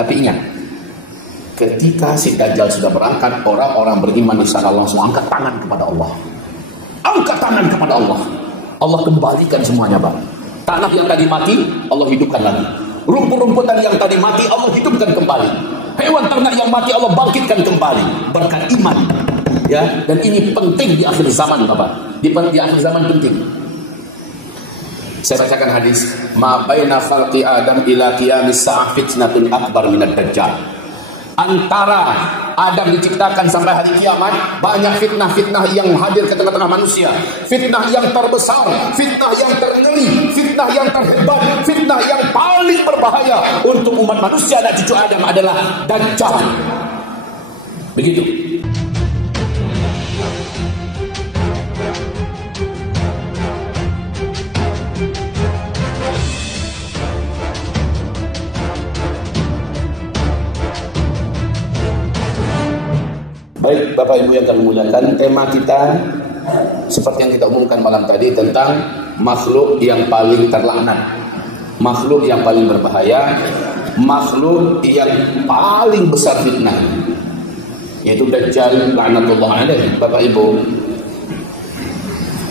Tapi ingat, ketika si Dajjal sudah berangkat, orang-orang beriman insya Allah langsung angkat tangan kepada Allah. Angkat tangan kepada Allah. Allah kembalikan semuanya, Pak. Tanah yang tadi mati, Allah hidupkan lagi. Rumput-rumputan yang tadi mati, Allah hidupkan kembali. Hewan ternak yang mati, Allah bangkitkan kembali. Berkat iman. Ya, dan ini penting di akhir zaman, Bapak. Di akhir zaman penting. Saya bacakan hadis, ma baina khalqi Adam ila qiyamis sa'ah fitnatun akbar minad dajjal. Antara Adam diciptakan sampai hari kiamat, banyak fitnah-fitnah yang hadir ke tengah-tengah manusia. Fitnah yang terbesar, fitnah yang terngeri, fitnah yang terhebat, fitnah yang paling berbahaya untuk umat manusia dan cucu Adam adalah Dajjal. Begitu. Baik, Bapak Ibu yang kami muliakan, tema kita seperti yang kita umumkan malam tadi tentang makhluk yang paling terlaknat, makhluk yang paling berbahaya, makhluk yang paling besar fitnah, yaitu Dajjal laknatullah alaihi. Bapak Ibu,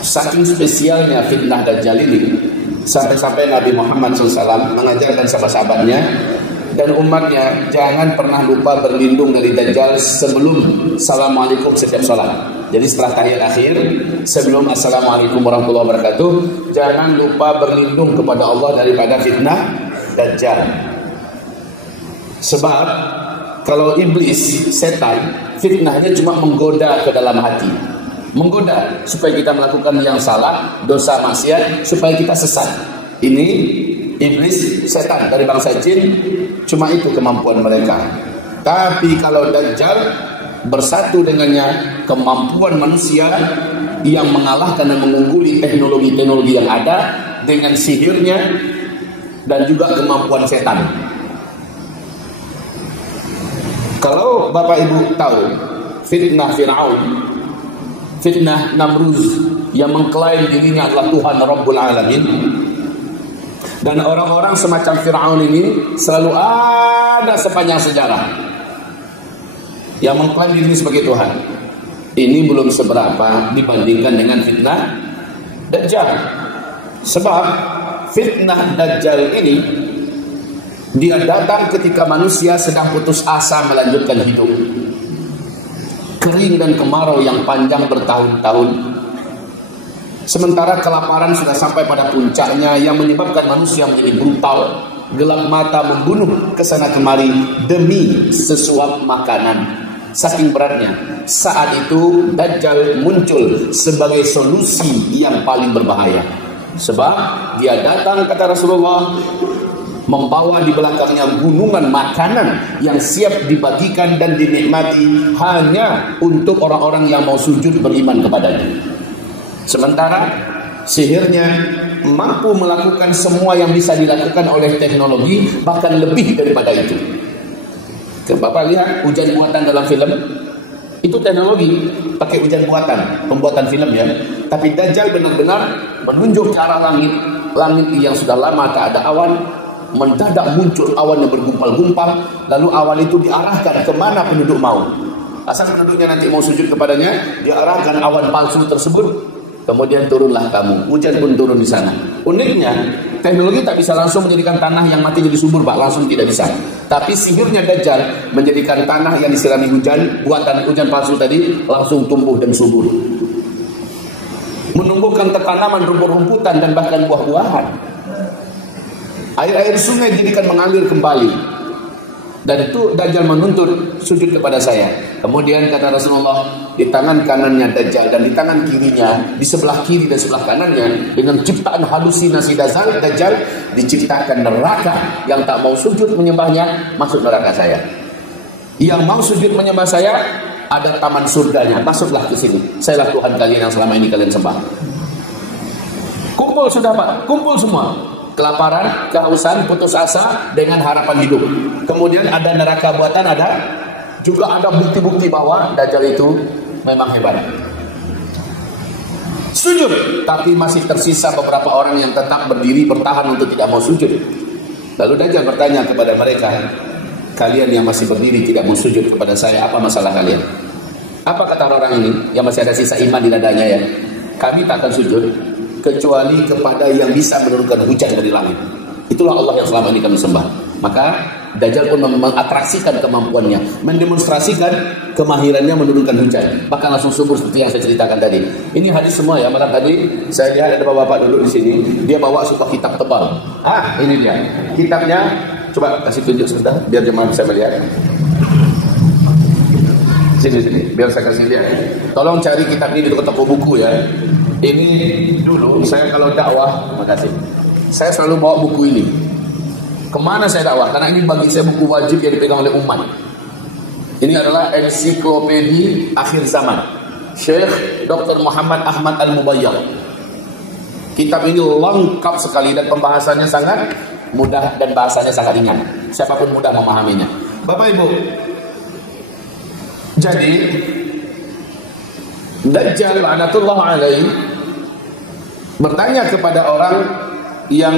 saking spesialnya fitnah Dajjal ini, sampai-sampai Nabi Muhammad SAW mengajarkan sahabat-sahabatnya dan umatnya jangan pernah lupa berlindung dari Dajjal sebelum Assalamualaikum setiap sholat. Jadi setelah tahiyat akhir, sebelum Assalamualaikum warahmatullahi wabarakatuh, jangan lupa berlindung kepada Allah daripada fitnah Dajjal. Sebab kalau iblis, setan, fitnahnya cuma menggoda ke dalam hati, menggoda supaya kita melakukan yang salah, dosa, maksiat, supaya kita sesat. Ini iblis, setan dari bangsa jin, cuma itu kemampuan mereka. Tapi kalau Dajjal bersatu dengannya kemampuan manusia yang mengalahkan dan mengungguli teknologi-teknologi yang ada dengan sihirnya dan juga kemampuan setan. Kalau Bapak Ibu tahu fitnah Fir'aun, fitnah Namruz yang mengklaim dirinya adalah Tuhan Rabbul Alamin, dan orang-orang semacam Fir'aun ini selalu ada sepanjang sejarah yang mengklaim diri sebagai Tuhan. Ini belum seberapa dibandingkan dengan fitnah Dajjal. Sebab fitnah Dajjal ini dia datang ketika manusia sedang putus asa melanjutkan hidup. Kering dan kemarau yang panjang bertahun-tahun. Sementara kelaparan sudah sampai pada puncaknya yang menyebabkan manusia menjadi brutal, gelap mata membunuh kesana kemari demi sesuap makanan. Saking beratnya, saat itu Dajjal muncul sebagai solusi yang paling berbahaya. Sebab dia datang, kata Rasulullah, membawa di belakangnya gunungan makanan yang siap dibagikan dan dinikmati hanya untuk orang-orang yang mau sujud beriman kepadanya. Sementara sihirnya mampu melakukan semua yang bisa dilakukan oleh teknologi, bahkan lebih daripada itu. Bapak lihat hujan buatan dalam film, itu teknologi, pakai hujan buatan, pembuatan film ya. Tapi Dajjal benar-benar menunjuk ke arah langit, langit yang sudah lama tak ada awan, mendadak muncul awan yang bergumpal-gumpal, lalu awan itu diarahkan kemana penduduk mau. Asal penduduknya nanti mau sujud kepadanya, diarahkan awan palsu tersebut. Kemudian turunlah kamu, hujan pun turun di sana. Uniknya, teknologi tak bisa langsung menjadikan tanah yang mati jadi subur, Pak, langsung tidak bisa. Tapi sihirnya Dajjal menjadikan tanah yang disirami hujan, buatan hujan palsu tadi, langsung tumbuh dan subur. Menumbuhkan tanaman, rumput-rumputan dan bahkan buah-buahan. Air-air sungai dijadikan mengalir kembali. Dan itu Dajjal menuntut sujud kepada saya. Kemudian kata Rasulullah, di tangan kanannya Dajjal dan di tangan kirinya, di sebelah kiri dan sebelah kanannya, dengan ciptaan halusinasi Dajjal, diciptakan neraka. Yang tak mau sujud menyembahnya, masuk neraka saya. Yang mau sujud menyembah saya, ada taman surganya, masuklah ke sini. Sayalah Tuhan kalian yang selama ini kalian sembah. Kumpul sudah Pak, kumpul semua. Kelaparan, kehausan, putus asa dengan harapan hidup. Kemudian ada neraka buatan, ada juga ada bukti-bukti bahwa Dajjal itu memang hebat. Sujud, tapi masih tersisa beberapa orang yang tetap berdiri bertahan untuk tidak mau sujud. Lalu Dajjal bertanya kepada mereka, kalian yang masih berdiri tidak mau sujud kepada saya, apa masalah kalian? Apa kata orang ini yang masih ada sisa iman di dadanya ya? Kami tak akan sujud kecuali kepada yang bisa menurunkan hujan dari langit. Itulah Allah yang selama ini kami sembah. Maka Dajjal pun mengatraksikan kemampuannya, mendemonstrasikan kemahirannya menurunkan hujan. Bahkan langsung subur seperti yang saya ceritakan tadi. Ini hadis semua ya. Malam tadi saya lihat ada bapak-bapak duduk di sini, dia bawa sebuah kitab tebal. Ini dia. Kitabnya coba kasih tunjuk sebentar biar jemaah bisa melihat. Sini, biar saya kasih lihat. Tolong cari kitab ini di toko buku ya. Ini dulu saya kalau dakwah, makasih. Saya selalu bawa buku ini. Kemana saya dakwah? Karena ini bagi saya buku wajib yang dipegang oleh umat. Ini adalah ensiklopedi akhir zaman, Syekh Dr. Muhammad Ahmad Al-Mubayyad. Kitab ini lengkap sekali dan pembahasannya sangat mudah dan bahasanya sangat ringan. Siapapun mudah memahaminya. Bapak Ibu, jadi Dajjal la'natullah alaihi bertanya kepada orang yang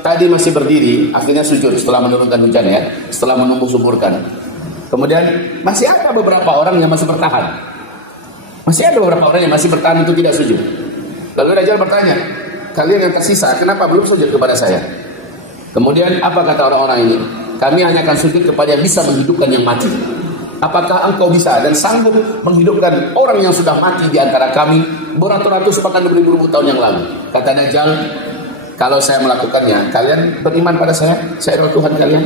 tadi masih berdiri, akhirnya sujud setelah menurunkan hujan ya, setelah menumbuh suburkan. Kemudian masih ada beberapa orang yang masih bertahan. Masih ada beberapa orang yang masih bertahan itu tidak sujud. Lalu Dajjal bertanya, kalian yang tersisa kenapa belum sujud kepada saya? Kemudian apa kata orang-orang ini? Kami hanya akan sujud kepada yang bisa menghidupkan yang mati. Apakah engkau bisa dan sanggup menghidupkan orang yang sudah mati di antara kami beratus-ratus bahkan beribu-ribu tahun yang lalu? Kata Dajjal, kalau saya melakukannya, kalian beriman pada saya adalah Tuhan kalian.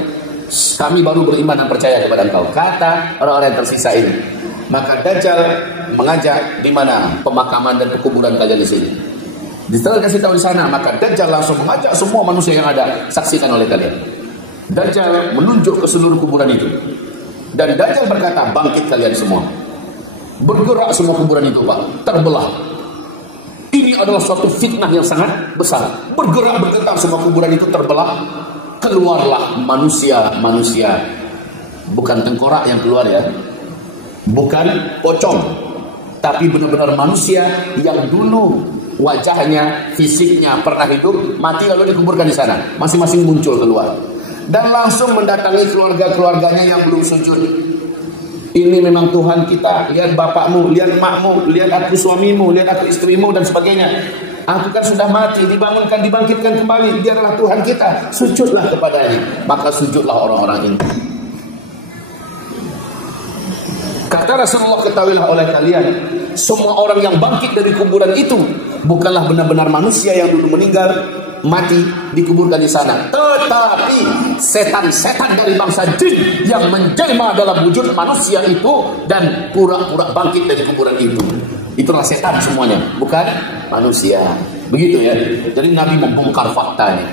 Kami baru beriman dan percaya kepada engkau. Kata orang-orang yang tersisa ini. Maka Dajjal mengajak di mana pemakaman dan pekuburan kalian di sini. Setelah kasih tahu di sana, maka Dajjal langsung mengajak semua manusia yang ada, saksikan oleh kalian. Dajjal menunjuk ke seluruh kuburan itu. Dan Dajjal berkata, bangkit kalian semua. Bergerak semua kuburan itu, Pak, terbelah. Ini adalah suatu fitnah yang sangat besar. Bergerak semua kuburan itu terbelah. Keluarlah manusia. Bukan tengkorak yang keluar ya. Bukan pocong. Tapi benar-benar manusia yang dulu wajahnya, fisiknya pernah hidup, mati lalu dikuburkan di sana. Masing-masing muncul keluar. Dan langsung mendatangi keluarga-keluarganya yang belum sujud. Ini memang Tuhan kita. Lihat bapakmu, lihat emakmu, lihat aku suamimu, lihat aku istrimu dan sebagainya. Aku kan sudah mati, dibangunkan, dibangkitkan kembali. Biarlah Tuhan kita, sujudlah kepadanya. Maka sujudlah orang-orang ini. Kata Rasulullah, ketahuilah oleh kalian, semua orang yang bangkit dari kuburan itu bukanlah benar-benar manusia yang dulu meninggal, mati, dikuburkan di sana, tetapi setan-setan dari bangsa jin yang menjelma dalam wujud manusia itu dan pura-pura bangkit dari kuburan itu. Itulah setan semuanya, bukan manusia. Begitu ya. Jadi Nabi membongkar fakta ini.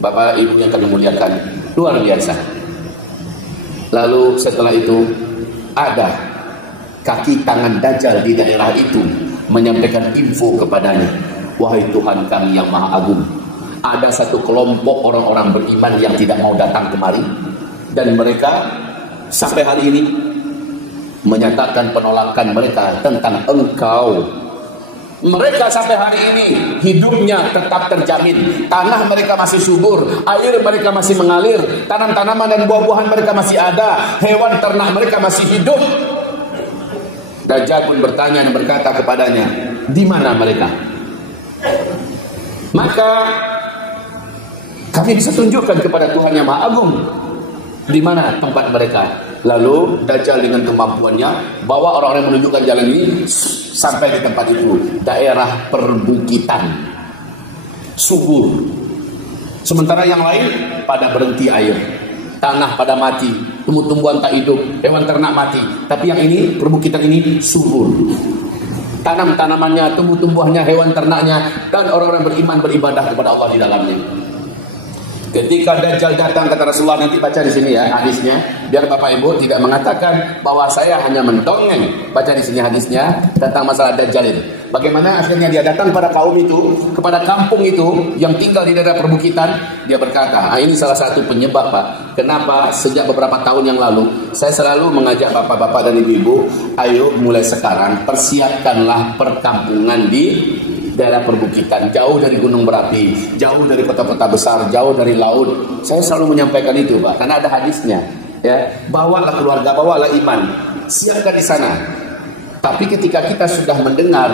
Bapak Ibu yang kami muliakan, luar biasa. Lalu setelah itu ada kaki tangan Dajjal di daerah itu menyampaikan info kepadanya, wahai Tuhan kami yang Maha Agung, ada satu kelompok orang-orang beriman yang tidak mau datang kemari, dan mereka sampai hari ini menyatakan penolakan mereka tentang engkau. Mereka sampai hari ini hidupnya tetap terjamin. Tanah mereka masih subur, air mereka masih mengalir, tanam-tanaman dan buah-buahan mereka masih ada, hewan ternak mereka masih hidup. Dajjal pun bertanya dan berkata kepadanya, di mana mereka? Maka kami bisa tunjukkan kepada Tuhan yang Maha Agung di mana tempat mereka. Lalu Dajjal dengan kemampuannya bawa orang-orang yang menunjukkan jalan ini sampai di tempat itu, daerah perbukitan subur. Sementara yang lain pada berhenti air, tanah pada mati, tumbuh-tumbuhan tak hidup, hewan ternak mati. Tapi yang ini, perbukitan ini subur. Tanam-tanamannya, tumbuh-tumbuhannya, hewan ternaknya, dan orang-orang beriman beribadah kepada Allah di dalamnya. Ketika Dajjal datang, kata Rasulullah, nanti baca di sini ya hadisnya, biar Bapak Ibu tidak mengatakan bahwa saya hanya mendongeng. Baca di sini hadisnya tentang masalah Dajjal ini. Bagaimana akhirnya dia datang pada kaum itu, kepada kampung itu yang tinggal di daerah perbukitan. Dia berkata, ini salah satu penyebab Pak, kenapa sejak beberapa tahun yang lalu saya selalu mengajak bapak-bapak dan ibu-ibu, ayo mulai sekarang persiapkanlah perkampungan di daerah perbukitan, jauh dari gunung berapi, jauh dari kota-kota besar, jauh dari laut. Saya selalu menyampaikan itu Pak, karena ada hadisnya. Ya, bawalah keluarga, bawalah iman, siapkan di sana. Tapi ketika kita sudah mendengar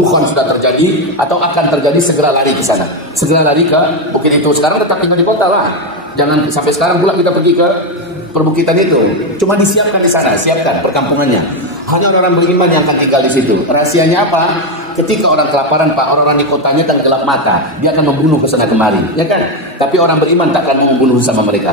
dukhan sudah terjadi atau akan terjadi, segera lari ke sana. Segera lari ke bukit itu. Sekarang tetap tinggal di kota lah. Jangan sampai sekarang pula kita pergi ke perbukitan itu. Cuma disiapkan di sana, siapkan perkampungannya. Hanya orang beriman yang akan tinggal di situ. Rahasianya apa? Ketika orang kelaparan, Pak, orang-orang di kotanya kan gelap mata. Dia akan membunuh ke sana kemari, ya kan? Tapi orang beriman tak akan membunuh sama mereka.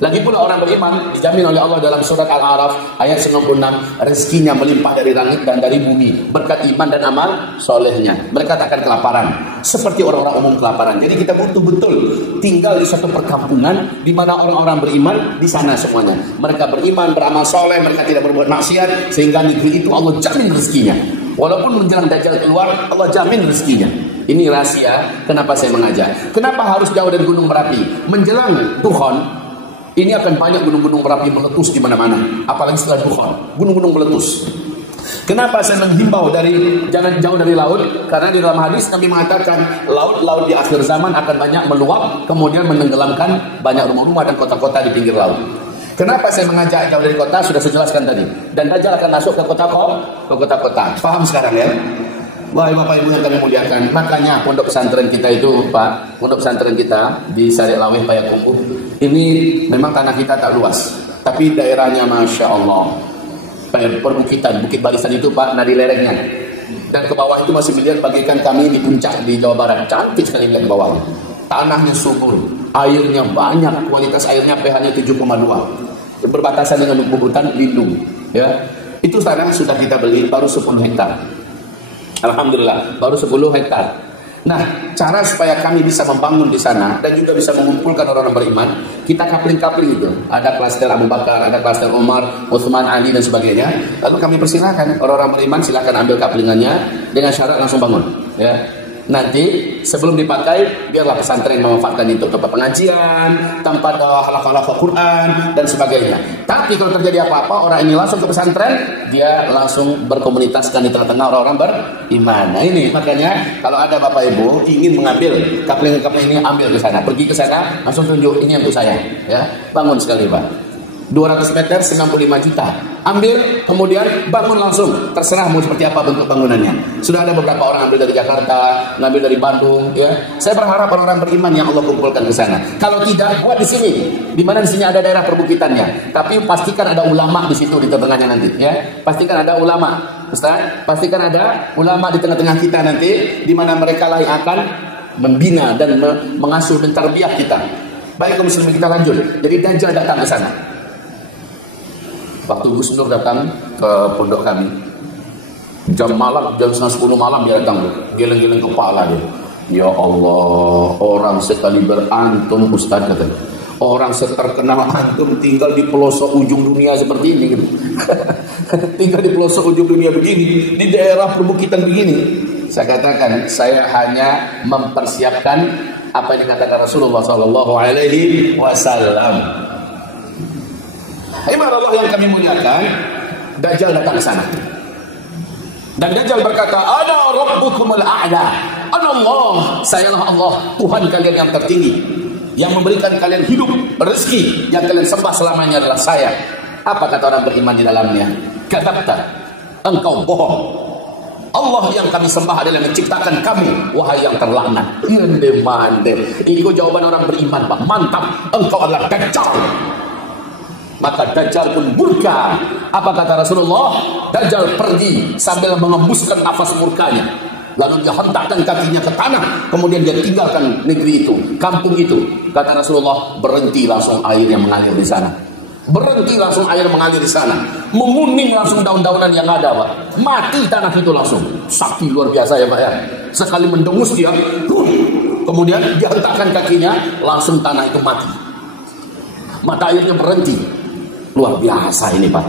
Lagi pula orang beriman dijamin oleh Allah dalam surat Al-A'raf ayat 96, rezekinya melimpah dari langit dan dari bumi berkat iman dan amal solehnya. Mereka tak akan kelaparan seperti orang-orang umum kelaparan. Jadi kita butuh betul tinggal di suatu perkampungan di mana orang-orang beriman di sana semuanya. Mereka beriman, beramal soleh, mereka tidak berbuat maksiat, sehingga negeri itu Allah jamin rezekinya. Walaupun menjelang Dajjal keluar, Allah jamin rezekinya. Ini rahasia kenapa saya mengajak. Kenapa harus jauh dari Gunung Merapi? Menjelang Dukhan ini akan banyak gunung-gunung berapi meletus di mana-mana, apalagi setelah Dukhan, gunung-gunung meletus. Kenapa saya menghimbau jangan jauh dari laut? Karena di dalam hadis Nabi mengatakan laut-laut di akhir zaman akan banyak meluap, kemudian menenggelamkan banyak rumah-rumah dan kota-kota di pinggir laut. Kenapa saya mengajak jauh dari kota? Sudah saya jelaskan tadi. Dan Dajjal akan masuk ke kota-kota. Paham sekarang ya? Wahai Bapak Ibu yang kami muliakan, makanya pondok pesantren kita itu, Pak, pondok pesantren kita di Sari Laweh Payakumbuh, ini memang tanah kita tak luas, tapi daerahnya Masya Allah, perbukitan, bukit barisan itu, Pak, nadi lerengnya, dan ke bawah itu masih dilihat bagaikan kami di puncak di Jawa Barat, cantik sekali lihat ke bawah. Tanahnya subur, airnya banyak, kualitas airnya pH-nya 7,2, berbatasan dengan hutan lindung, ya. Itu tanah sudah kita beli baru 10 hektar. Alhamdulillah, baru 10 hektar. Nah, cara supaya kami bisa membangun di sana dan juga bisa mengumpulkan orang-orang beriman, kita kapling-kapling itu. Ada klaster Abu Bakar, ada klaster Umar, Utsman, Ali dan sebagainya. Lalu kami persilakan orang-orang beriman silakan ambil kaplingannya dengan syarat langsung bangun, ya. Nanti sebelum dipakai biarlah pesantren memanfaatkan itu tempat pengajian, tempat halaqah Quran dan sebagainya. Tapi kalau terjadi apa-apa orang ini langsung ke pesantren, dia langsung berkomunitaskan di tengah-tengah orang-orang beriman. Nah ini makanya kalau ada Bapak Ibu ingin mengambil kapling-kapling ini, ambil ke sana, pergi ke sana langsung tunjuk ini untuk saya, ya. Bangun sekali, Pak. 200 meter 95 juta. Ambil, kemudian bangun langsung. Terserah mau seperti apa bentuk bangunannya. Sudah ada beberapa orang ambil dari Jakarta, ngambil dari Bandung, ya. Saya berharap orang beriman yang Allah kumpulkan ke sana. Kalau tidak, buat di sini. Di mana di sini ada daerah perbukitannya. Tapi pastikan ada ulama di situ di tengahnya nanti, ya. Pastikan ada ulama. Ustaz, pastikan ada ulama di tengah-tengah kita nanti, di mana mereka lah yang akan membina dan mengasuh dan tarbiyah kita. Baik, kaum muslimin, kita lanjut. Jadi Dajjal datang ke sana. Waktu Gus Nur datang ke pondok kami, jam 9:30 malam dia datang, geleng-geleng kepala dia. Ya Allah, orang sekali berantum Ustaz katanya. Orang seterkenal antum tinggal di pelosok ujung dunia seperti ini gitu. Tinggal di pelosok ujung dunia begini, di daerah perbukitan begini. Saya katakan, saya hanya mempersiapkan apa yang dikatakan Rasulullah SAW. Iman Allah yang kami muliakan, Dajjal datang ke sana. Dan Dajjal berkata, "Ana rabbukumul a'la." Ana Allah, sayalah Allah, Tuhan kalian yang tertinggi, yang memberikan kalian hidup, rezeki, yang kalian sembah selamanya adalah saya. Apa kata orang beriman di dalamnya? Kadzabta, engkau bohong. Allah yang kami sembah adalah yang menciptakan kamu, wahai yang terlaknat. Ini jawaban orang beriman, Pak. Mantap, engkau adalah Dajjal. Maka Dajjal pun murka. Apa kata Rasulullah? Dajjal pergi sambil mengembuskan nafas murkanya. Lalu dia hentakkan kakinya ke tanah. Kemudian dia tinggalkan negeri itu, kampung itu. Kata Rasulullah, berhenti langsung air yang mengalir di sana. Berhenti langsung air mengalir di sana. Menguning langsung daun-daunan yang ada, Pak. Mati tanah itu langsung. Sakti luar biasa ya, Pak ya. Sekali mendengus dia, kemudian dia hentakkan kakinya, langsung tanah itu mati. Mata airnya berhenti. Luar biasa ini, Pak.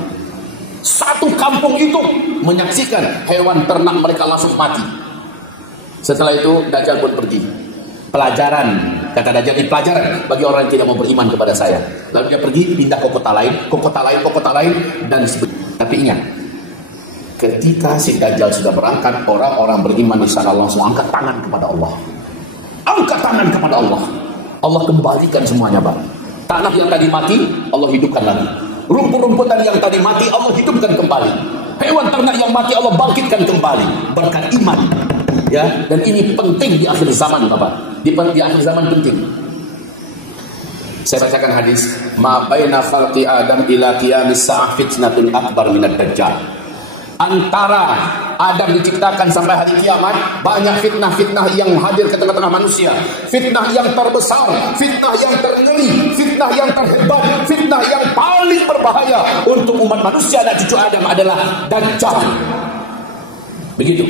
Satu kampung itu menyaksikan hewan ternak mereka langsung mati. Setelah itu Dajjal pun pergi. Pelajaran, kata Dajjal, ini pelajaran bagi orang yang tidak mau beriman kepada saya. Lalu dia pergi, pindah ke kota lain, dan sebagainya. Tapi ingat, ketika si Dajjal sudah berangkat, orang-orang beriman di sana langsung angkat tangan kepada Allah. Angkat tangan kepada Allah. Allah kembalikan semuanya, Pak. Tanah yang tadi mati, Allah hidupkan lagi. Rumput-rumputan yang tadi mati Allah hidupkan kembali. Hewan ternak yang mati Allah bangkitkan kembali berkat iman. Ya, dan ini penting di akhir zaman, Bapak. Di akhir zaman penting. Saya bacakan hadis, ma baina khalqi Adam ila qiyamis sa'ah fitnatun akbar minad dajjal. Antara Adam diciptakan sampai hari kiamat, banyak fitnah-fitnah yang hadir ke tengah-tengah manusia. Fitnah yang terbesar, fitnah yang terngeri, fitnah yang terhebat, fitnah yang paling berbahaya untuk umat manusia dan cucu Adam adalah Dajjal. Begitu,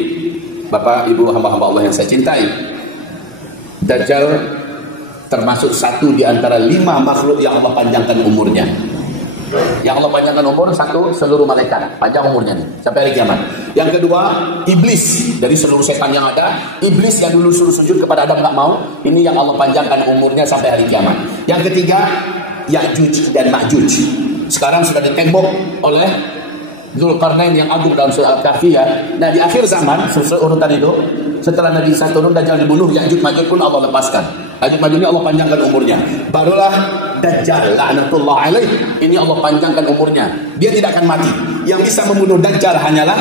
Bapak, Ibu, hamba-hamba Allah yang saya cintai. Dajjal termasuk satu di antara 5 makhluk yang Allah panjangkan umurnya. Yang Allah panjangkan umur, satu, seluruh malaikat panjang umurnya nih, sampai hari kiamat. Yang kedua, iblis. Dari seluruh setan yang ada, iblis yang dulu suruh sujud kepada Adam nggak mau, ini yang Allah panjangkan umurnya sampai hari kiamat. Yang ketiga, Ya'juj dan Ma'juj. Sekarang sudah ditembok oleh Dzulqarnain yang agung dalam surah Al-Kahfi ya. Nah, di akhir zaman, sesuai urutan itu, setelah Nabi Isa turun, Dajjal dibunuh, Ya'juj Ma'juj pun Allah lepaskan. Ya'juj Ma'juj ini Allah panjangkan umurnya. Barulah Dajjal, la'natullah alaih, ini Allah panjangkan umurnya. Dia tidak akan mati. Yang bisa membunuh Dajjal hanyalah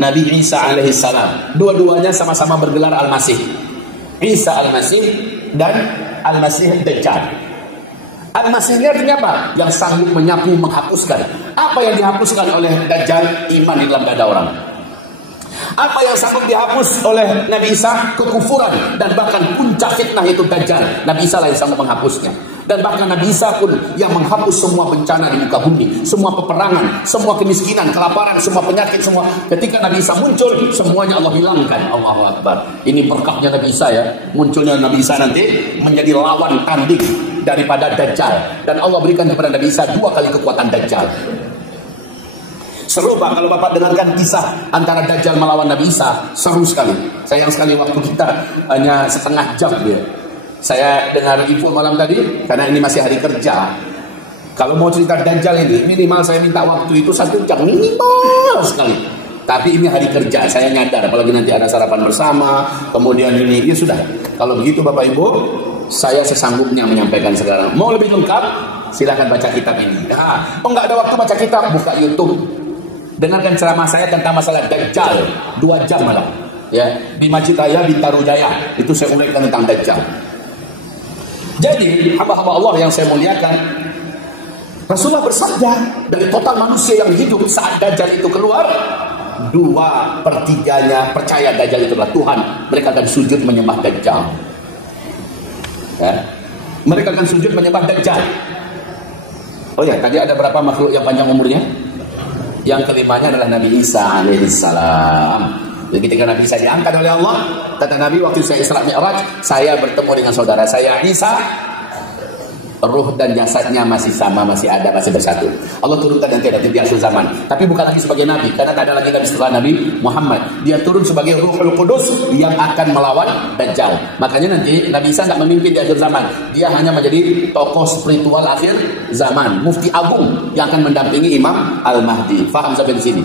Nabi Isa alaihi salam. Dua-duanya sama-sama bergelar Al-Masih. Isa Al-Masih dan Al-Masih Dajjal. Al-Masih ini artinya apa? Yang sanggup menyapu, menghapuskan. Apa yang dihapuskan oleh Dajjal? Iman di dalam dada orang. Apa yang sanggup dihapus oleh Nabi Isa? Kekufuran. Dan bahkan puncak fitnah itu Dajjal. Nabi Isa lah yang sanggup menghapusnya. Dan bahkan Nabi Isa pun yang menghapus semua bencana di muka bumi, semua peperangan, semua kemiskinan, kelaparan, semua penyakit, semua. Ketika Nabi Isa muncul, semuanya Allah hilangkan. Allahu Akbar. Ini berkahnya Nabi Isa ya. Munculnya Nabi Isa nanti menjadi lawan tanding daripada Dajjal. Dan Allah berikan kepada Nabi Isa 2 kali kekuatan Dajjal. Seru Pak, kalau Bapak dengarkan kisah antara Dajjal melawan Nabi Isa, seru sekali. Sayang sekali waktu kita hanya setengah jam ya. Saya dengar info malam tadi, karena ini masih hari kerja. Kalau mau cerita Dajjal ini, minimal saya minta waktu itu 1 jam, minimal sekali. Tapi ini hari kerja, saya nyadar, apalagi nanti ada sarapan bersama, kemudian ini, ya sudah. Kalau begitu Bapak Ibu, saya sesanggupnya menyampaikan sekarang. Mau lebih lengkap, silakan baca kitab ini. Nah, nggak ada waktu baca kitab, buka YouTube. Dengarkan ceramah saya tentang masalah Dajjal, 2 jam malam. Ya, di Masjid Raya Bintaro Jaya, itu saya uraikan tentang Dajjal. Jadi, hamba-hamba Allah yang saya muliakan, Rasulullah bersabda, dari total manusia yang hidup saat Dajjal itu keluar, 2/3 percaya Dajjal itu adalah Tuhan. Mereka akan sujud menyembah Dajjal. Ya. Mereka akan sujud menyembah Dajjal. Oh ya, tadi ada berapa makhluk yang panjang umurnya? Yang kelimanya adalah Nabi Isa alaihissalam. Jadi ketika Nabi Isa diangkat oleh Allah, kata Nabi waktu saya Isra Mi'raj, saya bertemu dengan saudara saya Isa, ruh dan jasadnya masih sama, masih ada, masih bersatu. Allah turunkan nanti di akhir zaman, tapi bukan lagi sebagai Nabi, karena tak ada lagi Nabi setelah Nabi Muhammad. Dia turun sebagai Ruhul Qudus yang akan melawan Dajjal. Makanya nanti Nabi Isa tidak memimpin di akhir zaman, dia hanya menjadi tokoh spiritual akhir zaman, mufti agung yang akan mendampingi Imam Al-Mahdi. Faham sampai di sini?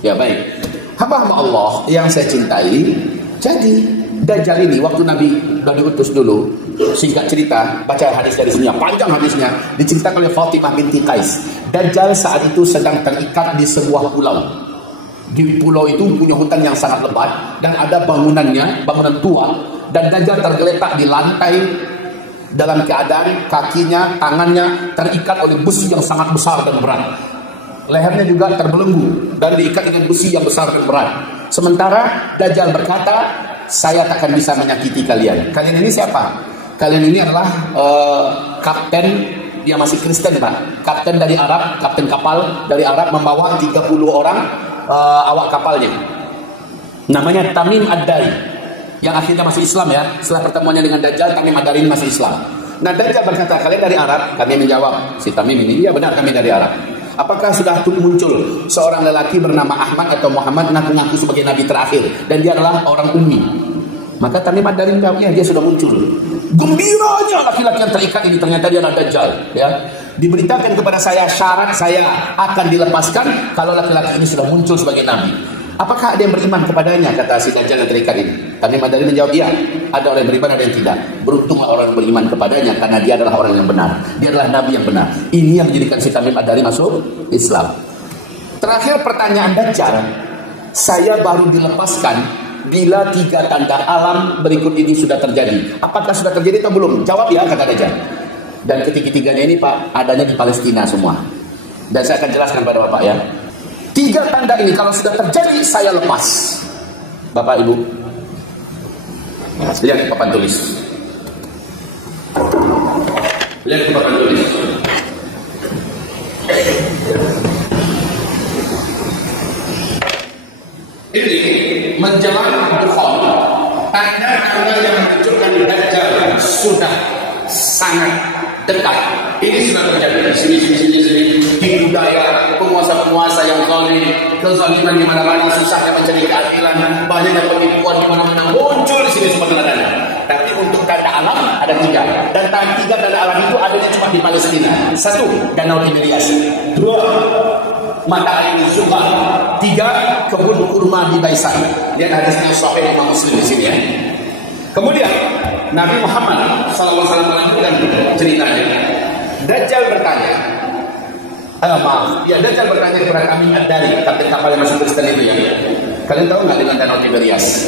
Ya baik. Hamba-hamba Allah yang saya cintai, jadi Dajjal ini waktu Nabi sudah diutus dulu, singkat cerita, baca hadis dari sini, panjang hadisnya, diceritakan oleh Fatimah binti Qais. Dajjal saat itu sedang terikat di sebuah pulau. Di pulau itu punya hutan yang sangat lebat dan ada bangunannya, bangunan tua, dan Dajjal tergeletak di lantai dalam keadaan kakinya, tangannya terikat oleh besi yang sangat besar dan berat. Lehernya juga terbelenggu dan diikat dengan besi yang besar dan berat. Sementara Dajjal berkata, saya takkan bisa menyakiti kalian. Kalian ini siapa? Kalian ini adalah kapten, dia masih Kristen Pak. Kapten dari Arab, kapten kapal dari Arab membawa 30 orang awak kapalnya. Namanya Tamim Ad-Dari, yang akhirnya masih Islam ya. Setelah pertemuannya dengan Dajjal, Tamim Ad-Dari masih Islam. Nah Dajjal berkata, kalian dari Arab? Kami menjawab, si Tamim ini, iya benar kami dari Arab. Apakah sudah muncul seorang lelaki bernama Ahmad atau Muhammad ngaku-ngaku sebagai nabi terakhir dan dia adalah orang ummi? Maka Tamim Ad-Dari menjawabnya, dia sudah muncul. Gembiranya laki-laki yang terikat ini ternyata dia adalah Dajjal ya. Diberitakan kepada saya syarat saya akan dilepaskan kalau laki-laki ini sudah muncul sebagai nabi. apakah ada yang beriman kepadanya, kata si Dajjal yang terikat ini. Tamim Ad-Dari menjawab, iya, ada orang yang beriman, ada yang tidak. Beruntunglah orang yang beriman kepadanya, karena dia adalah orang yang benar, dia adalah nabi yang benar. Ini yang menjadikan si Tamim Ad-Dari masuk Islam. Terakhir pertanyaan Dajjal, saya baru dilepaskan bila 3 tanda alam berikut ini sudah terjadi. Apakah sudah terjadi atau belum? Jawab ya, kata Dajjal. Dan ketiga-tiganya ini Pak, adanya di Palestina semua. Dan saya akan jelaskan pada Bapak ya. 3 tanda ini kalau sudah terjadi, saya lepas. Bapak Ibu, lihat papan tulis. Lihat papan tulis. Ini menjelang Bukhari, tanda-tanda yang menunjukkan Dajjal sudah sangat dekat. Ini sudah terjadi di sini. Di budaya penguasa-penguasa yang zalim, kezaliman di mana-mana, susahnya mencari keadilan, banyaknya penipuan di mana-mana muncul di sini semua tanda-tanda. Tapi untuk tanda alam ada 3, dan 3 tanda alam itu adanya cuma di Palestina. 1, Danau Tiberias. 2, mata air Zuhal. 3, kebun kurma di Baisan. Lihat hadisnya Sahih Imam Muslim di sini ya. Kemudian Nabi Muhammad SAW melanjutkan ceritanya. Dajjal bertanya, Dajjal bertanya kepada kami Ad-Dari, kapten kapal yang masuk Kristen itu ya. Kalian tahu nggak dengan Danau Tiberias?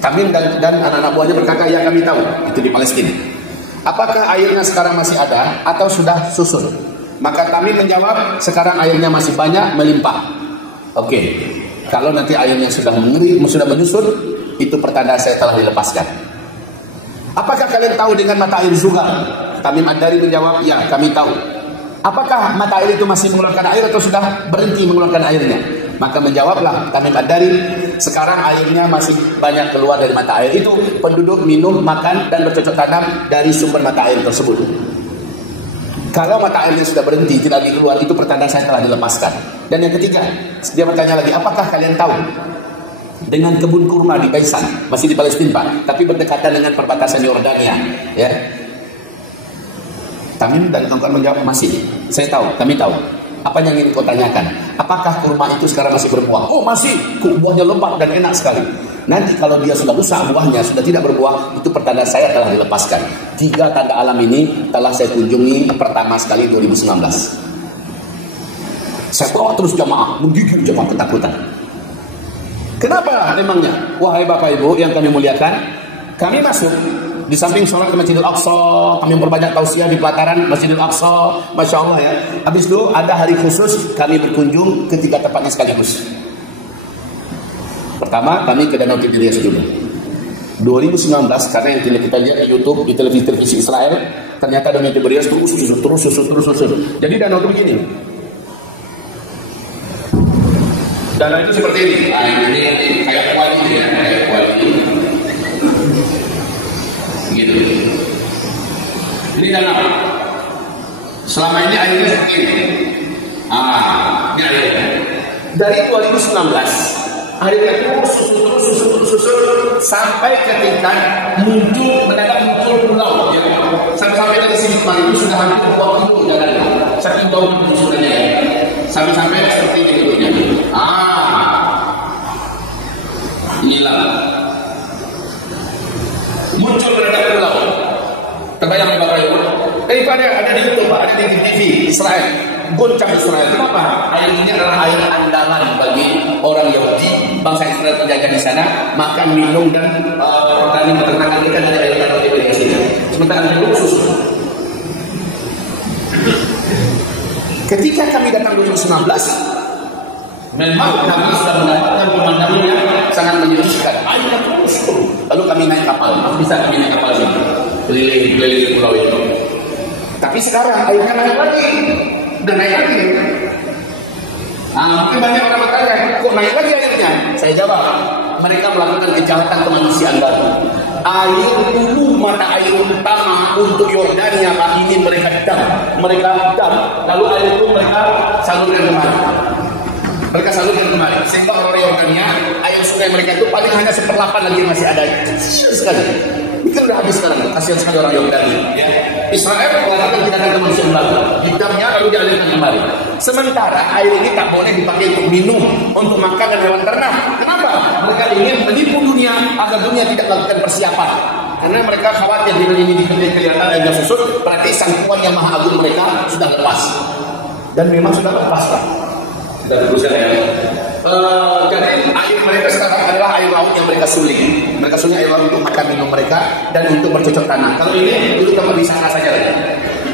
Kami dan anak-anak buahnya berkata, ya kami tahu, itu di Palestina. Apakah airnya sekarang masih ada atau sudah susut? Maka kami menjawab, sekarang airnya masih banyak, melimpah. Oke, kalau nanti airnya sudah menyusut, itu pertanda saya telah dilepaskan. Apakah kalian tahu dengan mata air Zuhal? Tamim Ad-Dari menjawab, ya kami tahu. Apakah mata air itu masih mengeluarkan air atau sudah berhenti mengeluarkan airnya? Maka menjawablah Tamim Ad-Dari, sekarang airnya masih banyak keluar dari mata air itu. Penduduk minum, makan, dan bercocok tanam dari sumber mata air tersebut. Kalau mata airnya sudah berhenti, tidak lagi keluar, itu pertanda saya telah dilepaskan. Dan yang ketiga, dia bertanya lagi, apakah kalian tahu dengan kebun kurma di Baisan, masih di Palestina Pak, tapi berdekatan dengan perbatasan Yordania ya. Tamim dan kawan-kawan menjawab, masih. Saya tahu, kami tahu. Apa yang ingin kau tanyakan? Apakah kurma itu sekarang masih berbuah? Oh masih, buahnya lebat dan enak sekali. Nanti kalau dia sudah rusak buahnya, sudah tidak berbuah, itu pertanda saya telah dilepaskan. 3 tanda alam ini telah saya kunjungi pertama sekali 2019. Saya bawa terus jamaah, menggigit jamaah ketakutan. Kenapa memangnya? Wahai Bapak Ibu yang kami muliakan, kami masuk di samping sholat ke Masjidil Aqsa, kami memperbanyak tausiah di pelataran Masjidil Aqsa, Masya Allah ya. Habis itu ada hari khusus, kami berkunjung ke 3 tempatnya sekaligus. Pertama, kami ke Danau Tiberias dulu. 2019, karena yang kita lihat di YouTube, di televisi Israel, ternyata Danau Tiberias terus susut. Jadi danau itu begini. Danau itu seperti ini. Nah, ini kayak kuali ya, kayak kuali. Gitu. Ini danau. Selama ini airnya seperti ini. Ini airnya. Dari 2019, airnya terus susut sampai ketika mendadak muncul pulau. Ya. Sampai dari sini kemarin itu sudah hampir 2 kilo jalan. Saking bau susutannya ya. Sampai seperti ini bentuknya. Inilah muncul mendadak pulau. Terbayang Bapak Ibu? Ada di YouTube, ada di TV Israel, goncang Israel. Kenapa? Air ini adalah air andalan bagi orang Yahudi, bangsa Israel penjajah di sana, makan, minum dan pertanian peternakan ikan dari air danau Tiberias ini. Sementara itu khusus. Ketika kami datang 2019, memang kami sudah mendapatkan pemandangan yang sangat menyedihkan. Airnya terus. Lalu kami naik kapal. Bisa kami naik kapal ini, keliling pulau itu. Tapi sekarang airnya naik lagi dan naik lagi. Mungkin banyak orang bertanya, kok naik lagi airnya? Saya jawab, mereka melakukan kejahatan kemanusiaan baru. Air dulu mata air utama untuk Yordania, Pak, ini mereka dam, lalu air itu mereka salurkan kemari. Sehingga orang Yordania, air sungai mereka itu paling hanya 1/8 lagi masih ada. Sekali. Itu udah habis sekarang. Kasihan sekali orang Yordania. Ya. Israel mengatakan tidak akan manusia lagi. Hitamnya lalu dialirkan kembali. Sementara air ini tak boleh dipakai untuk minum, untuk makan dan hewan ternak. Kenapa? Mereka ingin menipu dunia agar dunia tidak melakukan persiapan. Karena mereka khawatir dengan ini kelihatan airnya susut, berarti sang Tuhan yang Maha Agung mereka sudah lepas. Dan memang sudah lepas, Pak. Sudah berusaha ya. Jadi air mereka sekarang adalah air laut yang mereka suling. Mereka suling air laut untuk makan minum mereka dan untuk bercocok tanam. Kalau ini itu tempat di sana saja.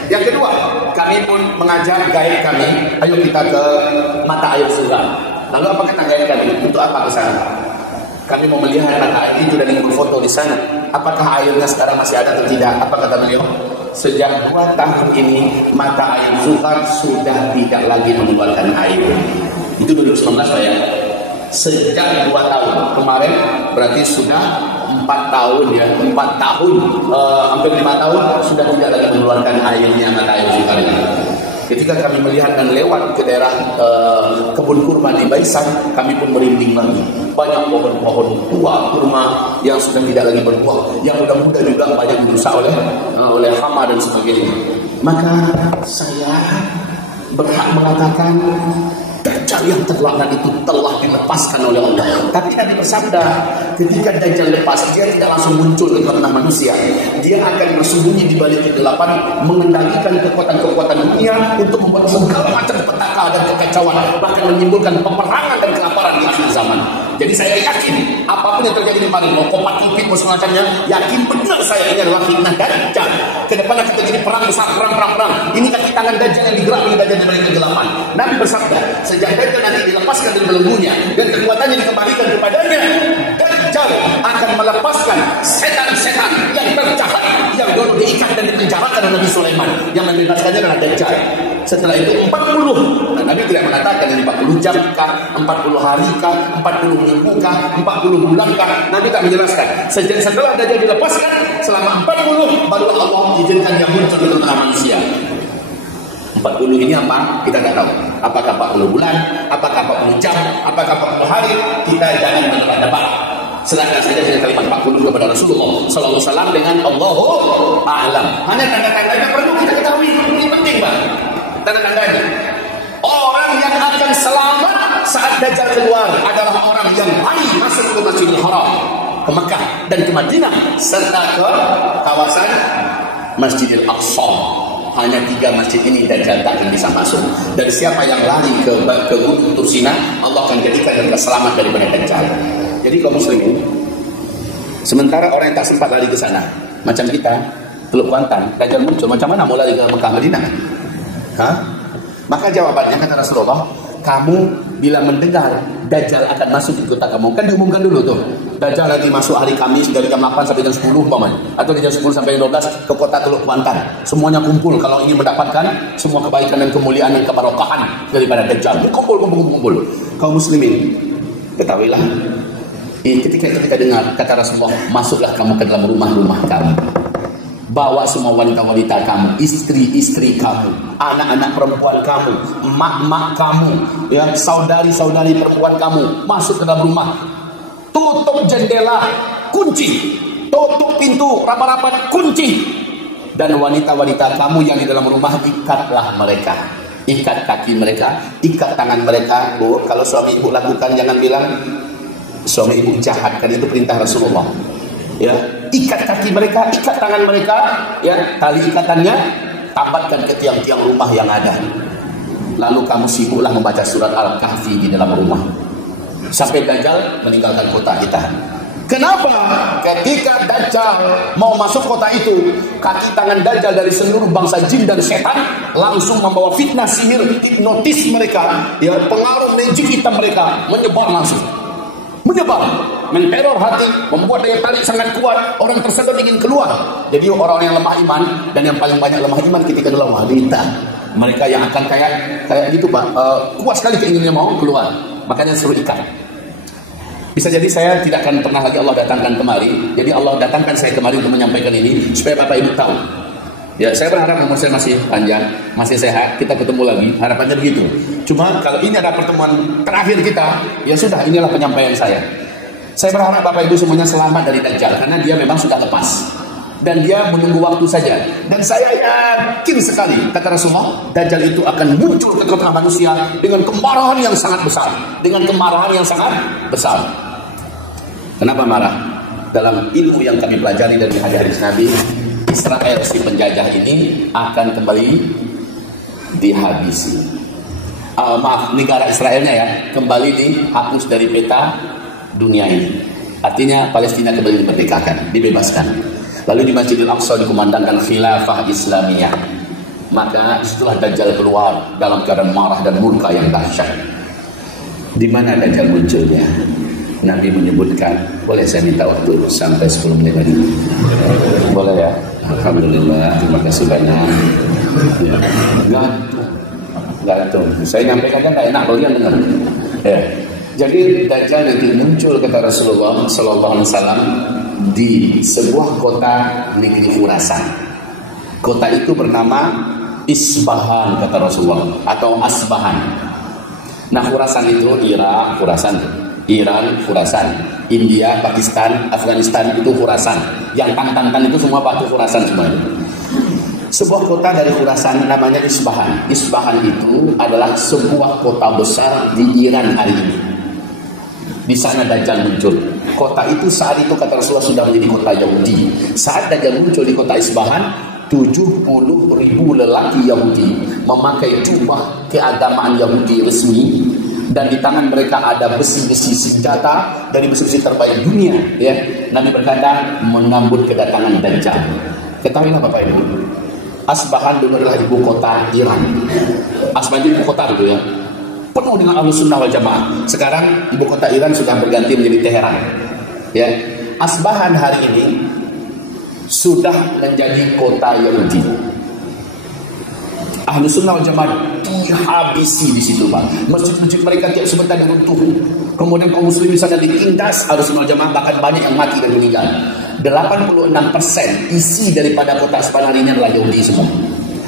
Yang kedua, kami pun mengajak gaib kami, ayo kita ke mata air surga. Lalu apa kata gaib kami? Untuk apa ke sana? Kami mau melihat mata air itu dan ingin berfoto di sana. Apakah airnya sekarang masih ada atau tidak? Apa kata beliau? Sejak 2 tahun ini mata air surga sudah tidak lagi mengeluarkan air. Itu 2019 Pak ya. Sejak 2 tahun kemarin berarti sudah 4 tahun ya, 4 tahun, hampir 5 tahun sudah tidak lagi mengeluarkan airnya mata air surga. Ketika kami melihat dan lewat ke daerah kebun kurma di Baisan, kami pun merinding lagi. Banyak pohon-pohon tua kurma yang sudah tidak lagi berbuah, yang muda-muda juga banyak dirusak oleh hama dan sebagainya. Maka saya berhak mengatakan Dajjal yang terlaknat itu telah dilepaskan oleh Allah. Tapi Nabi bersabda, ketika Dajjal lepas, dia tidak langsung muncul ke tengah manusia. Dia akan bersembunyi di balik kegelapan, mengendalikan kekuatan-kekuatan dunia untuk membuat segala macam petaka dan kekacauan, bahkan menimbulkan peperangan dan kelaparan di akhir zaman. Jadi saya yakin apapun yang terjadi di Paris, mau kopat kupit, mau semacamnya, yakin benar saya ini adalah fitnah Dajjal. Kedepan akan terjadi perang besar, perang. Ini kaki tangan Dajjal yang digerak oleh Dajjal dari kegelapan. Nabi bersabda, sejak Dajjal nanti dilepaskan dari belenggunya dan kekuatannya dikembalikan kepadanya, Dajjal akan melepaskan setan-setan yang terjahat yang dulu diikat dan dipenjarakan oleh Nabi Sulaiman. Yang membebaskannya adalah Dajjal. Setelah itu 40. Nah, Nabi tidak mengatakan dari 40 jam kah, 40 hari kah, 40 minggu kah, 40 bulan kah. Nabi tak menjelaskan. Setelah Dajjal dilepaskan selama 40 baru Allah izinkan dia muncul di tengah manusia. 40 ini apa? Kita tidak tahu. Apakah 40 bulan? Apakah 40 jam? Apakah 40 hari? Kita jangan menebak-nebak. Serahkan saja dengan kalimat 40 kepada Rasulullah sallallahu alaihi wasallam dengan Allahu a'lam. Hanya tanda-tandanya perlu kita ketahui. Ini penting, Pak. Tanda-tandanya. Orang yang akan selamat saat Dajjal keluar adalah orang yang mari masuk ke Masjidil Haram, ke Mekah dan ke Madinah serta ke kawasan Masjidil Aqsa. Hanya 3 masjid ini Dajjal tak akan bisa masuk. Dan siapa yang lari ke Gunung Tursina, Allah akan jadikan mereka selamat daripada Dajjal. Jadi kaum muslimin, sementara orang yang tak sempat lari ke sana, macam kita, Teluk Kuantan, Dajjal muncul, macam mana mau lari ke Mekah Madinah? Hah? Maka jawabannya kata Rasulullah, kamu bila mendengar Dajjal akan masuk di kota kamu, kan diumumkan dulu tuh, Dajjal lagi masuk hari Kamis dari jam 8 sampai jam 10 umpamanya, atau dari jam 10 sampai 12 ke kota Teluk Kuantan. Semuanya kumpul kalau ingin mendapatkan semua kebaikan dan kemuliaan dan kebarokahan daripada Dajjal. Kumpul. Kaum muslimin, ketahuilah, ketika dengar kata Rasulullah, masuklah kamu ke dalam rumah-rumah kamu. Bawa semua wanita-wanita kamu, istri-istri kamu, anak-anak perempuan kamu, emak-emak kamu, ya, saudari-saudari perempuan kamu, masuk ke dalam rumah. Tutup jendela, kunci. Tutup pintu, rapat-rapat, kunci. Dan wanita-wanita kamu yang di dalam rumah, ikatlah mereka. Ikat kaki mereka, ikat tangan mereka. Bu, kalau suami ibu lakukan, jangan bilang suami ibu jahat, kan itu perintah Rasulullah. Ya, ikat kaki mereka, ikat tangan mereka, ya, tali ikatannya tambatkan ke tiang-tiang rumah yang ada. Lalu kamu sibuklah membaca surat Al-Kahfi di dalam rumah sampai Dajjal meninggalkan kota kita. Kenapa? Ketika Dajjal mau masuk kota itu, kaki tangan Dajjal dari seluruh bangsa jin dan setan langsung membawa fitnah, sihir, hipnotis mereka, ya, pengaruh magic hitam mereka menyebar langsung. Menyebar, menteror hati, membuat daya tarik sangat kuat, orang tersebut ingin keluar. Jadi orang-orang yang lemah iman, dan yang paling banyak lemah iman ketika adalah wanita. Mereka yang akan kayak gitu, Pak, kuat sekali keinginannya mau keluar, makanya suruh ikat. Bisa jadi saya tidak akan pernah lagi Allah datangkan kemari. Jadi Allah datangkan saya kemari untuk menyampaikan ini supaya Bapak Ibu tahu. Ya, saya berharap umur saya masih panjang, masih sehat, kita ketemu lagi, harapannya begitu. Cuma kalau ini adalah pertemuan terakhir kita, ya sudah, inilah penyampaian saya. Saya berharap Bapak Ibu semuanya selamat dari Dajjal, karena dia memang sudah lepas. dan dia menunggu waktu saja. Dan saya yakin sekali, kata Rasulullah, Dajjal itu akan muncul ke tengah manusia dengan kemarahan yang sangat besar. Dengan kemarahan yang sangat besar. Kenapa marah? Dalam ilmu yang kami pelajari dari hadis Nabi, Israel si penjajah ini akan kembali dihabisi. Maaf, negara Israelnya ya, kembali dihapus dari peta dunia ini. Artinya Palestina kembali dimerdekakan, dibebaskan. Lalu di Masjidil Aqsa dikumandangkan khilafah Islamiyah. Maka setelah Dajjal keluar dalam keadaan marah dan murka yang dahsyat. Di mana Dajjal munculnya? Nabi menyebutkan, boleh saya minta waktu sampai 10 menit lagi? Boleh ya? Alhamdulillah, terima kasih banyak. Ya. Gantung. Saya nyampaikan kan gak enak kalau dia dengar. Ya. Jadi Dajjal itu muncul kata Rasulullah Sallallahu Alaihi Wasallam di sebuah kota negeri Khurasan. Kota itu bernama Isbahan kata Rasulullah, atau Asbahan. Nah, Khurasan itu Irak, Khurasan, Iran, Khurasan, India, Pakistan, Afghanistan itu Khurasan. Yang tantan itu semua batu Khurasan semuanya. Sebuah kota dari Khurasan namanya Isbahan. Isbahan itu adalah sebuah kota besar di Iran hari ini. Di sana Dajjal muncul. Kota itu saat itu kata Rasulullah sudah menjadi kota Yahudi. Saat Dajjal muncul di kota Isbahan, 70.000 lelaki Yahudi memakai jubah keagamaan Yahudi resmi, dan di tangan mereka ada besi-besi senjata dari besi-besi terbaik dunia. Ya, Nabi berkata menyambut kedatangan Dajjal. Ketahuilah Bapak Ibu, Asbahan dulu adalah ibu kota Iran. Asbahan itu ibu kota dulu ya, penuh dengan Ahlussunnah wal Jamaah. Sekarang ibu kota Iran sudah berganti menjadi Teheran. Ya, Asbahan hari ini sudah menjadi kota Yahudi. Ahlussunnah wal Jamaah dihabisi di situ, Pak. Masjid-masjid mereka tiap sebentar runtuh. Kemudian kaum muslim bisa ditindas. Ahlussunnah wal Jamaah bahkan banyak yang mati dan meninggal. 86% isi daripada kota Asbahan ini adalah Yahudi semua.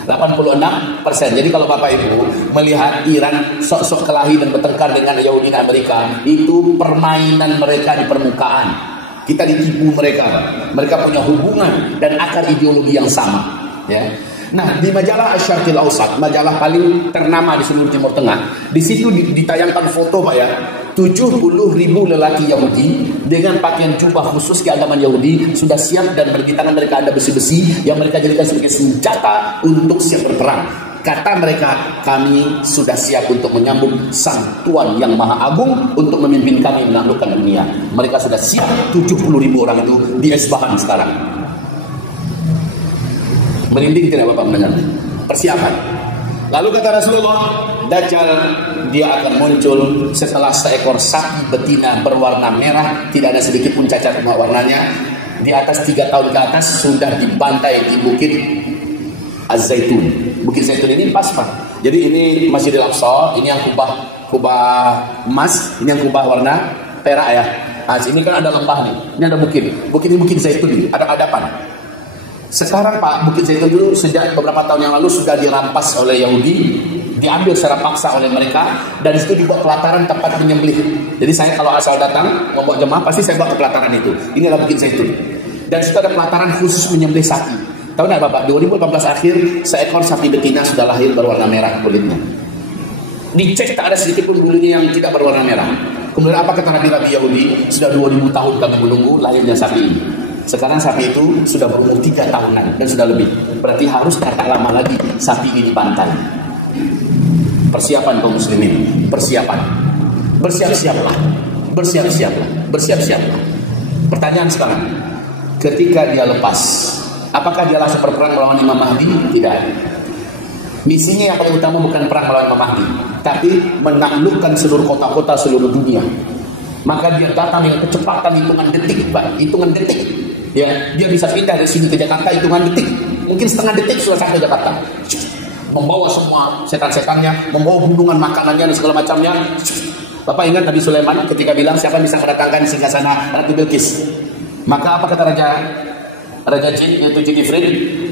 86%. Jadi kalau Bapak Ibu melihat Iran sok-sok kelahi dan bertengkar dengan Yahudi dan Amerika, itu permainan mereka di permukaan. Kita ditipu mereka. Mereka punya hubungan dan akar ideologi yang sama. Ya. Nah, di majalah Asy-Syarqil Awsat, majalah paling ternama di seluruh Timur Tengah, di situ ditayangkan foto Pak ya, 70.000 lelaki Yahudi dengan pakaian jubah khusus keagamaan Yahudi sudah siap, dan di tangan mereka ada besi-besi yang mereka jadikan sebagai senjata untuk siap berperang. Kata mereka, kami sudah siap untuk menyambut Sang Tuan yang Maha Agung untuk memimpin kami menaklukkan dunia. Mereka sudah siap, 70.000 orang itu di Isbahan sekarang. Merinding tidak Bapak mendengarnya? Persiapan. Lalu kata Rasulullah, Dajjal dia akan muncul setelah seekor sapi betina berwarna merah, tidak ada sedikit pun cacat warnanya, di atas 3 tahun ke atas, sudah dibantai di Bukit Az-Zaitun. Bukit Zaitun ini pas Pak. Jadi ini Masjidil Aqsa, ini yang kubah emas, ini yang kubah warna perak ya. Nah, sini kan ada lembah nih, ini ada bukit. Bukit ini Bukit Zaitun nih, ada hadapan. Sekarang Pak, Bukit Zaitun dulu sejak beberapa tahun yang lalu sudah dirampas oleh Yahudi, diambil secara paksa oleh mereka, dan itu dibuat pelataran tempat menyembelih. Jadi saya kalau asal datang membawa jemaah, pasti saya bawa ke pelataran itu. Ini adalah Bukit Zaitun. Dan itu ada pelataran khusus menyembelih sapi. Tahu nggak Bapak, 2018 akhir seekor sapi betina sudah lahir berwarna merah kulitnya. Dicek tak ada sedikit pun bulunya yang tidak berwarna merah. Kemudian apa kata Nabi Yahudi? Sudah 2000 tahun kami menunggu lahirnya sapi ini. Sekarang sapi itu sudah berumur 3 tahunan dan sudah lebih. Berarti harus tak lama lagi sapi ini dibantai. Persiapan kaum muslimin, persiapan. Bersiap-siaplah. Bersiap-siaplah. Bersiap-siaplah. Pertanyaan sekarang, ketika dia lepas, apakah dia langsung berperang melawan Imam Mahdi? Tidak. Misinya yang paling utama bukan perang melawan Imam Mahdi, tapi menaklukkan seluruh kota-kota seluruh dunia. Maka dia datang dengan kecepatan hitungan detik, Pak. Hitungan detik. Ya, dia bisa pindah dari sini ke Jakarta hitungan detik. Mungkin setengah detik sudah sampai Jakarta. Membawa semua setan-setannya, membawa gunungan makanannya dan segala macamnya. Bapak ingat Nabi Sulaiman ketika bilang siapa bisa mendatangkan singgasana Ratu Bilqis? Maka apa kata Raja Jin, yaitu Jin Ifrit?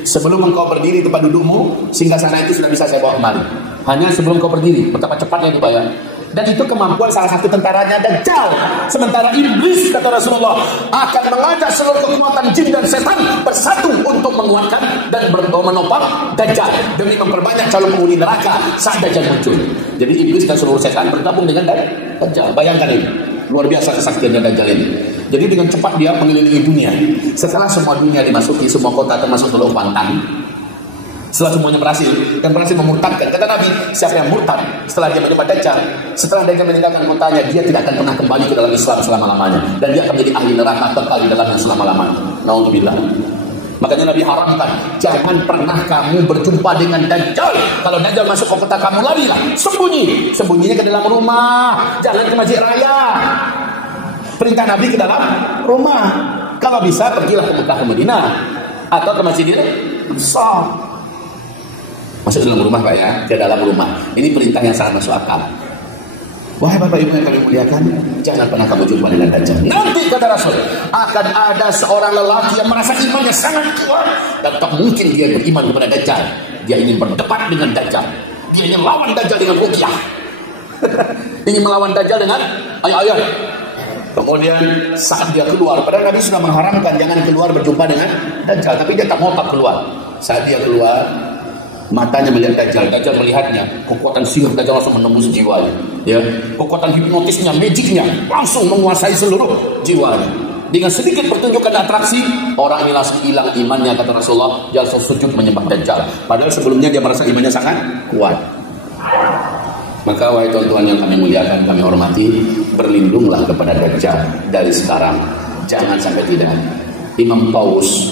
Sebelum engkau berdiri tempat dudukmu, singgasana itu sudah bisa saya bawa kemari. Hanya sebelum kau berdiri, betapa cepatnya dibayar. Dan itu kemampuan salah satu tentaranya Dajjal. Sementara iblis, kata Rasulullah, akan mengajak seluruh kekuatan jin dan setan bersatu untuk menguatkan dan menopang Dajjal demi memperbanyak calon penghuni neraka saat Dajjal muncul. Jadi iblis dan seluruh setan bergabung dengan Dajjal. Bayangkan ini, luar biasa kesaktiannya Dajjal ini. Jadi dengan cepat dia mengelilingi dunia. Setelah semua dunia dimasuki, semua kota termasuk Teluk Bantan, setelah semuanya berhasil dan berhasil memurtadkan, kata Nabi, siapa yang murtad setelah dia menyembah Dajjal, setelah Dajjal meninggalkan kotanya, dia tidak akan pernah kembali ke dalam Islam selama-lamanya, dan dia akan menjadi ahli neraka kekal di dalamnya selama-lamanya. Naudzubillah. Makanya Nabi haramkan, jangan pernah kamu berjumpa dengan Dajjal. Kalau Dajjal masuk ke kota kamu, larilah, sembunyinya ke dalam rumah, jangan ke masjid raya. Perintah Nabi ke dalam rumah. Kalau bisa pergilah ke Mekah, ke Madinah, atau ke Masjidil Aqsa. Masuk dalam rumah Pak ya, ke dalam rumah. Ini perintah yang sangat masuk akal. Wahai Bapak Ibu yang kami muliakan, jangan pernah kamu jumpa dengan Dajjal. Nanti kata Rasul, akan ada seorang lelaki yang merasa imannya sangat kuat dan tak mungkin dia beriman kepada Dajjal. Dia ingin berdebat dengan Dajjal. Dia ingin lawan Dajjal dengan ruqyah. Ingin melawan Dajjal dengan ayat-ayat. Kemudian saat dia keluar, padahal Nabi sudah mengharamkan jangan keluar berjumpa dengan Dajjal, tapi dia tak mau keluar. Saat dia keluar, matanya melihat Dajjal, Dajjal melihatnya, kekuatan sihir Dajjal langsung menembus jiwanya, ya, kekuatan hipnotisnya, magicnya langsung menguasai seluruh jiwanya. Dengan sedikit pertunjukan atraksi, orang ini langsung hilang imannya, kata Rasulullah, dia langsung sujud menyembah Dajjal. Padahal sebelumnya dia merasa imannya sangat kuat. Maka wahai tuan-tuan yang kami muliakan, kami hormati, berlindunglah kepada Dajjal dari sekarang. Jangan sampai tidak. Imam Paus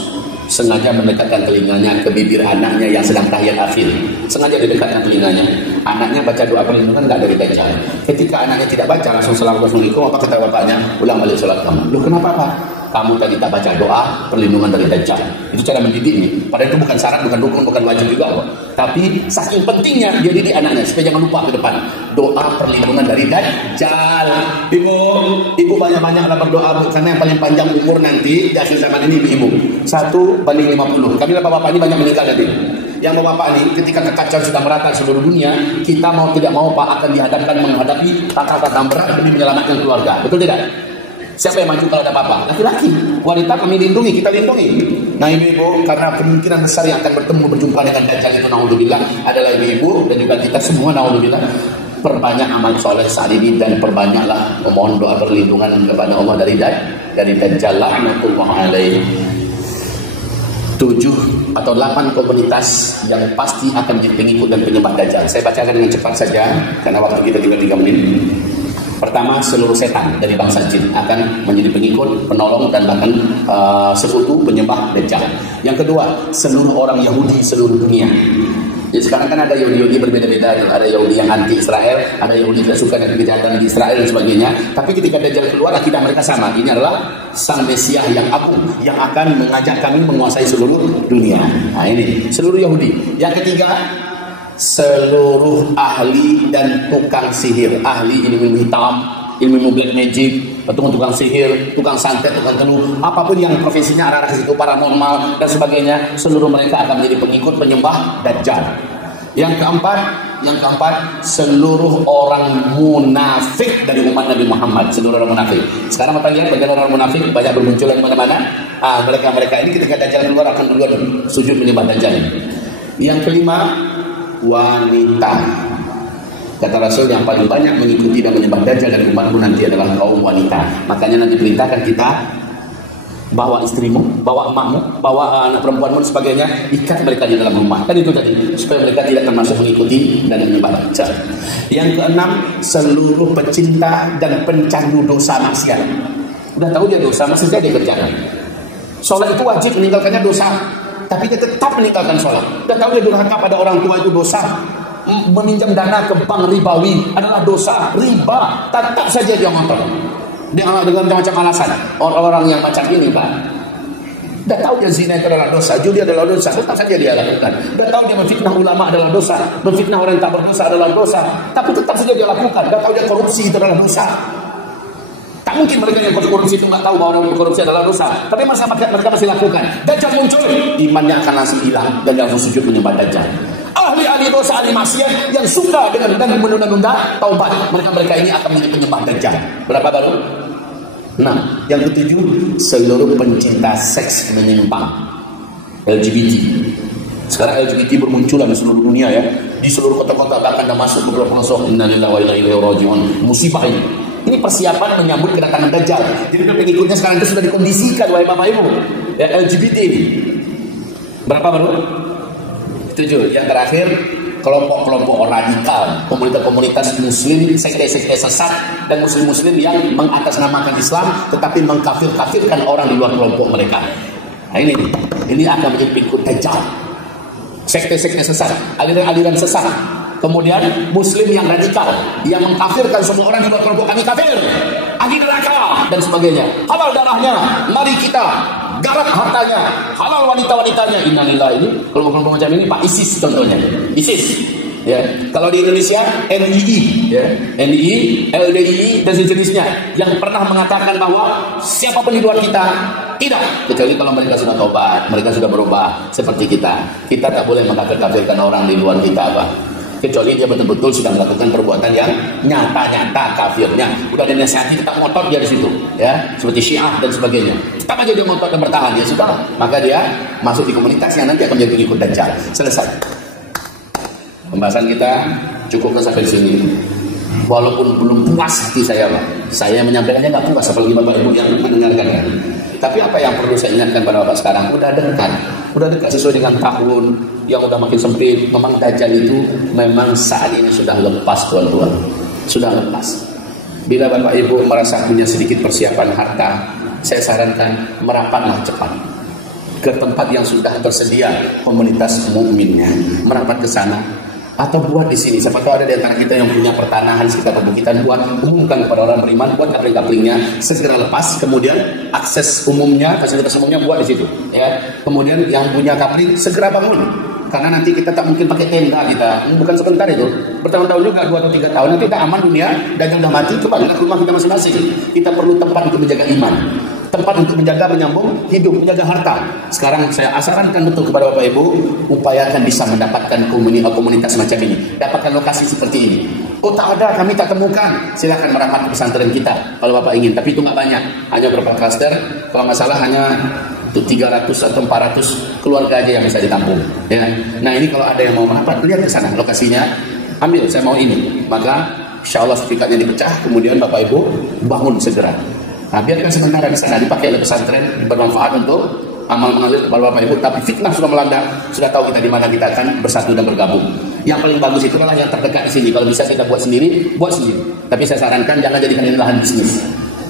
sengaja mendekatkan telinganya ke bibir anaknya yang sedang tahiyat akhir. Sengaja didekatkan telinganya. Anaknya baca doa perlindungan enggak dari Dajjal. Ketika anaknya tidak baca, langsung assalamualaikum, apa kata bapaknya? Ulang balik sholat kamu. Loh, kenapa Pak? Kamu tadi tak baca doa perlindungan dari Dajjal. Itu cara mendidik ini. Padahal itu bukan syarat, bukan rukun, bukan wajib juga kok. Tapi saking pentingnya dia didik anaknya supaya jangan lupa ke depan. Doa perlindungan dari Dajjal. Ibu banyak-banyaklah berdoa, karena yang paling panjang umur nanti di akhir zaman ini ibu. 1:50. Kami bapak-bapak ini banyak meninggal nanti. Yang bapak ini ketika kekacauan sudah merata seluruh dunia, kita mau tidak mau Pak akan dihadapkan menghadapi tantangan berat demi menyelamatkan keluarga. Betul tidak? Siapa yang maju kalau ada apa-apa? Laki-laki. Wanita kami lindungi, kita lindungi. Nah ibu-ibu, karena kemungkinan besar yang akan bertemu berjumpa dengan Dajjal itu, naudzubillah, adalah ibu-ibu dan juga kita semua, naudzubillah. Perbanyak amal soleh saat ini dan perbanyaklah memohon doa perlindungan kepada Allah dari Dajjal la'natullah alaih. 7 atau 8 komunitas yang pasti akan menjadi pengikut dan penyembah Dajjal. Saya bacakan dengan cepat saja karena waktu kita tinggal 3 menit. Pertama, seluruh setan dari bangsa jin akan menjadi pengikut, penolong dan bahkan sekutu penyembah Dajjal. Yang kedua, seluruh orang Yahudi seluruh dunia. Jadi sekarang kan ada Yahudi berbeda-beda, ada Yahudi yang anti Israel, ada Yahudi tidak suka dengan kejahatan di Israel dan sebagainya. Tapi ketika Dajjal keluar, akidah mereka sama. Ini adalah sang Mesias yang agung yang akan mengajak kami menguasai seluruh dunia. Nah ini seluruh Yahudi. Yang ketiga, seluruh ahli dan tukang sihir, ahli ilmu hitam, ilmu black magic, tukang sihir, tukang santet, tukang teluh, apapun yang profesinya arah-arah ke situ, paranormal dan sebagainya, seluruh mereka akan menjadi pengikut penyembah Dajjal. Yang keempat, seluruh orang munafik dari umat Nabi Muhammad, seluruh orang munafik. Sekarang kita lihat bagaimana orang munafik banyak bermunculan di mana-mana. Mereka ini ketika Dajjal keluar akan keluar sujud menyembah Dajjal. Yang kelima, wanita. Kata Rasul, yang paling banyak mengikuti dan menyembah Dajjal dari umatmu nanti adalah kaum wanita. Makanya nanti perintahkan kita bawa istrimu, bawa emakmu, bawa anak perempuanmu dan sebagainya, ikat mereka di dalam rumah. Kan itu tadi, supaya mereka tidak termasuk mengikuti dan menyembah Dajjal. Yang keenam, seluruh pecinta dan pencandu dosa maksiat. Udah tahu dia dosa, masih saja dia kerjakan. Sholat itu wajib, meninggalkannya dosa, tapi dia tetap meninggalkan sholat. Udah tahu dia durhaka pada orang tua itu dosa. Meminjam dana ke bank ribawi adalah dosa, riba, tetap saja dia ngotot. Dia dengan macam-macam alasan. Orang-orang yang macam ini Pak, udah tahu dia zina itu adalah dosa, judi adalah dosa, tetap saja dia lakukan. Udah tahu dia memfitnah ulama adalah dosa, memfitnah orang yang tak berdosa adalah dosa, tapi tetap saja dia lakukan. Udah tahu dia korupsi itu adalah dosa. Tak mungkin mereka yang korupsi itu nggak tahu bahwa orang yang korupsi adalah dosa, tapi mereka masih lakukan. Dajjal muncul, imannya akan langsung hilang dan langsung sujud menyembah Dajjal. ahli dosa, ahli maksiat yang suka dengan dan menunda-nunda taubat. Mereka ini akan menjadi penyembah Dajjal. Berapa baru? Nah, yang ketujuh, seluruh pencinta seks menyimpang, LGBT. Sekarang LGBT bermunculan di seluruh dunia ya, di seluruh kota-kota, bahkan dah masuk beberapa pelosok. Innalillahi wa inna ilaihi raji'un. Musibah ini. Ini persiapan menyambut kedatangan Dajjal. Jadi pengikutnya sekarang itu sudah dikondisikan, wahai Bapak Ibu. Ya, LGBT ini. Berapa baru? 7. Yang terakhir, kelompok-kelompok radikal, komunitas-komunitas muslim, sekte-sekte sesat, dan muslim-muslim yang mengatasnamakan Islam tetapi mengkafir-kafirkan orang di luar kelompok mereka. Nah ini akan menjadi pengikut Dajjal. Sekte-sekte sesat, aliran-aliran sesat. Kemudian muslim yang radikal, yang mengkafirkan semua orang di luar kelompok kami kafir, ahli neraka dan sebagainya. Halal darahnya, mari kita garap hartanya, halal wanita-wanitanya. Innalillahi, ini kelompok-kelompok macam ini Pak, ISIS contohnya. ISIS. Ya, kalau di Indonesia NII, ya, NII, LDII dan sejenisnya yang pernah mengatakan bahwa siapapun di luar kita tidak, kecuali kalau mereka sudah taubat, mereka sudah berubah seperti kita. Kita tak boleh mengkafir-kafirkan orang di luar kita, Pak. Kecuali dia betul-betul sudah melakukan perbuatan yang nyata-nyata kafirnya. Udah dinasihati tetap ngotot dia di situ, ya, seperti Syiah dan sebagainya. Tetap aja dia ngotot dan bertahan, ya sudah. Maka dia masuk di komunitas yang nanti akan menjadi pengikut Dajjal. Selesai. Pembahasan kita cukup sampai di sini. Walaupun belum puas hati saya, Pak. Saya menyampaikannya nggak puas, apalagi Bapak Ibu yang mendengarkan. Tapi apa yang perlu saya ingatkan pada Bapak sekarang? Udah dekat sesuai dengan tahun yang udah makin sempit. Memang Dajjal itu memang saat ini sudah lepas, tuan-tuan. Sudah lepas. Bila Bapak Ibu merasa punya sedikit persiapan harta, saya sarankan merapatlah cepat ke tempat yang sudah tersedia komunitas mukminnya. Merapat ke sana atau buat di sini. Siapa tahu ada di antara kita yang punya pertanahan di sekitar perbukitan, buat umumkan kepada orang beriman, buat kapling-kaplingnya segera lepas, kemudian akses umumnya, fasilitas umumnya buat di situ, ya. Kemudian yang punya kapling segera bangun, karena nanti kita tak mungkin pakai tenda kita, bukan sebentar itu, bertahun-tahun juga, 2 atau 3 tahun, nanti kita aman dunia, dan yang dah mati kembali ke rumah kita masing-masing. Kita perlu tempat untuk menjaga iman, tempat untuk menjaga menyambung hidup, menjaga harta. Sekarang saya sarankan betul kepada Bapak Ibu, upayakan bisa mendapatkan komunitas macam ini, dapatkan lokasi seperti ini. Oh tak ada, kami tak temukan, silakan merapat ke pesantren kita kalau Bapak ingin, tapi itu nggak banyak, hanya beberapa klaster, kalau nggak salah hanya 300 atau 400 keluarga aja yang bisa ditampung, ya. Nah ini kalau ada yang mau merapat, lihat ke sana lokasinya, ambil, saya mau ini, maka insya Allah sertifikatnya dipecah, kemudian Bapak Ibu bangun segera. Nah, biarkan sementara di sana dipakai oleh pesantren, bermanfaat untuk amal mengalir kepada Bapak Ibu. Tapi fitnah sudah melanda, sudah tahu kita di mana kita akan bersatu dan bergabung. Yang paling bagus itu adalah yang terdekat di sini. Kalau bisa kita buat sendiri, buat sendiri. Tapi saya sarankan jangan jadikan ini lahan bisnis.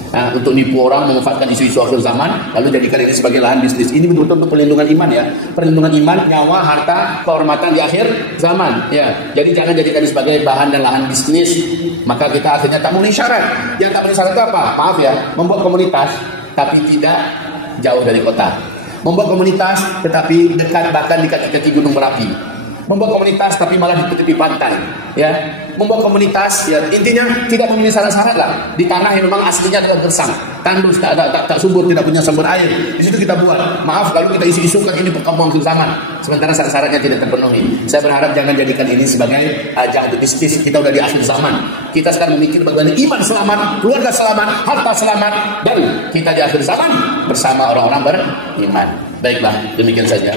Nah, untuk nipu orang, memanfaatkan isu-isu akhir zaman, lalu jadikan ini sebagai lahan bisnis. Ini betul-betul untuk perlindungan iman, ya. Perlindungan iman, nyawa, harta, kehormatan di akhir zaman, ya. Jadi jangan jadikan ini sebagai bahan dan lahan bisnis. Maka kita akhirnya tak memenuhi syarat. Yang tak memenuhi syarat itu apa? Maaf ya, membuat komunitas tapi tidak jauh dari kota. Membuat komunitas tetapi dekat bahkan di kaki-kaki Gunung Merapi. Membuat komunitas tapi malah di tepi pantai, ya. Membuat komunitas, ya, intinya tidak memenuhi syarat-syarat lah. Di tanah yang memang aslinya adalah gersang, tandus, tak subur, tidak punya sumber air. Di situ kita buat. Maaf kalau kita isu-isukan ini perkampungan akhir zaman, sementara syarat-syaratnya tidak terpenuhi. Saya berharap jangan jadikan ini sebagai ajang bisnis. Kita udah di akhir zaman. Kita sekarang memikir bagaimana iman selamat, keluarga selamat, harta selamat, dan kita di akhir zaman bersama orang-orang beriman. Baiklah, demikian saja.